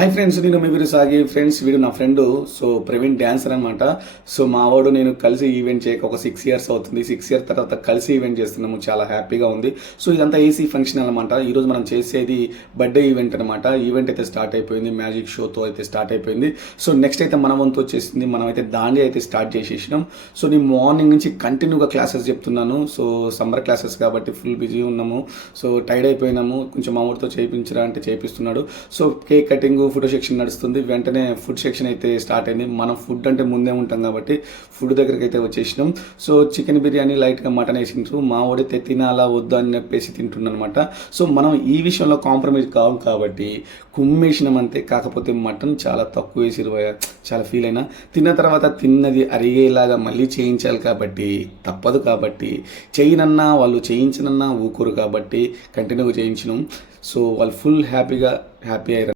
Hi friends, నేను మీ వీరు సాగి. ఫ్రెండ్స్, వీడు నా ఫ్రెండ్. సో ప్రవీణ్ డాన్సర్ అనమాట. సో మా వాడు నేను కలిసి ఈవెంట్ చేయక ఒక 6 years అవుతుంది. 6 years తర్వాత కలిసి ఈవెంట్ చేస్తున్నాము. చాలా హ్యాపీగా ఉంది. సో ఇదంతా ఏసీ ఫంక్షన్ అనమాట. ఈరోజు మనం చేసేది బర్త్డే ఈవెంట్ అనమాట. ఈవెంట్ అయితే స్టార్ట్ అయిపోయింది, మ్యాజిక్ షోతో అయితే స్టార్ట్ అయిపోయింది. సో నెక్స్ట్ అయితే మన వంతు వచ్చేసింది. మనం అయితే దాండి అయితే స్టార్ట్ చేసేసినాం. సో నేను మార్నింగ్ నుంచి కంటిన్యూగా క్లాసెస్ చెప్తున్నాను. సో సమ్మర్ క్లాసెస్ కాబట్టి ఫుల్ బిజీ ఉన్నాము. సో టైర్డ్ అయిపోయినాము. కొంచెం మా ఊరితో చేయించరా అంటే చేపిస్తున్నాడు. So cake cutting, food section నడుస్తుంది. వెంటనే ఫుడ్ సెక్షన్ అయితే స్టార్ట్ అయింది. మనం ఫుడ్ అంటే ముందే ఉంటాం కాబట్టి ఫుడ్ దగ్గరికి అయితే వచ్చేసినాం. సో చికెన్ బిర్యానీ, లైట్గా మటన్ వేసిండ్రు. మా వాడితే తినాలా వద్దా అని చెప్పేసి తింటున్నమాట. సో మనం ఈ విషయంలో కాంప్రమైజ్ కావు కాబట్టి కుమ్మేసినాం అంతే. కాకపోతే మటన్ చాలా తక్కువ వేసిరు. చాలా ఫీల్ అయినా. తిన్న తర్వాత తిన్నది అరిగేలాగా మళ్ళీ చేయించాలి కాబట్టి తప్పదు. కాబట్టి చేయనన్నా వాళ్ళు చేయించనన్నా ఊరుకోరు కాబట్టి కంటిన్యూగా చేయించినాం. సో వాళ్ళు ఫుల్ హ్యాపీ అయ్యారు.